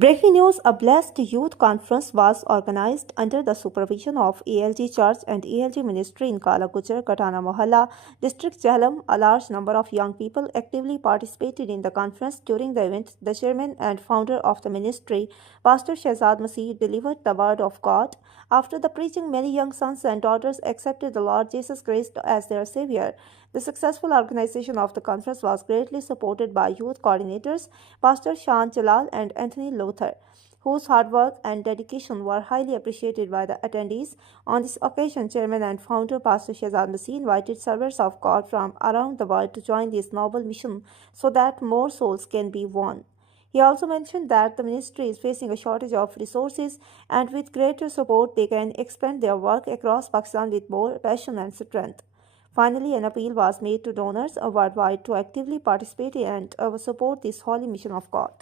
Breaking news: a blessed youth conference was organized under the supervision of ALG Church and ALG Ministry in Kala Gujar, Katana Mohalla, District Jhelum. A large number of young people actively participated in the conference. During the event, the chairman and founder of the ministry, Pastor Shahzad Masih, delivered the word of God. After the preaching, many young sons and daughters accepted the Lord Jesus Christ as their Savior. The successful organization of the conference was greatly supported by youth coordinators, Pastor Shan Jalal and Anthony Lothar, whose hard work and dedication were highly appreciated by the attendees. On this occasion, Chairman and founder Pastor Shahzad Masih invited servants of God from around the world to join this noble mission so that more souls can be won. He also mentioned that the ministry is facing a shortage of resources, and with greater support, they can expand their work across Pakistan with more passion and strength. Finally, an appeal was made to donors worldwide to actively participate and support this holy mission of God.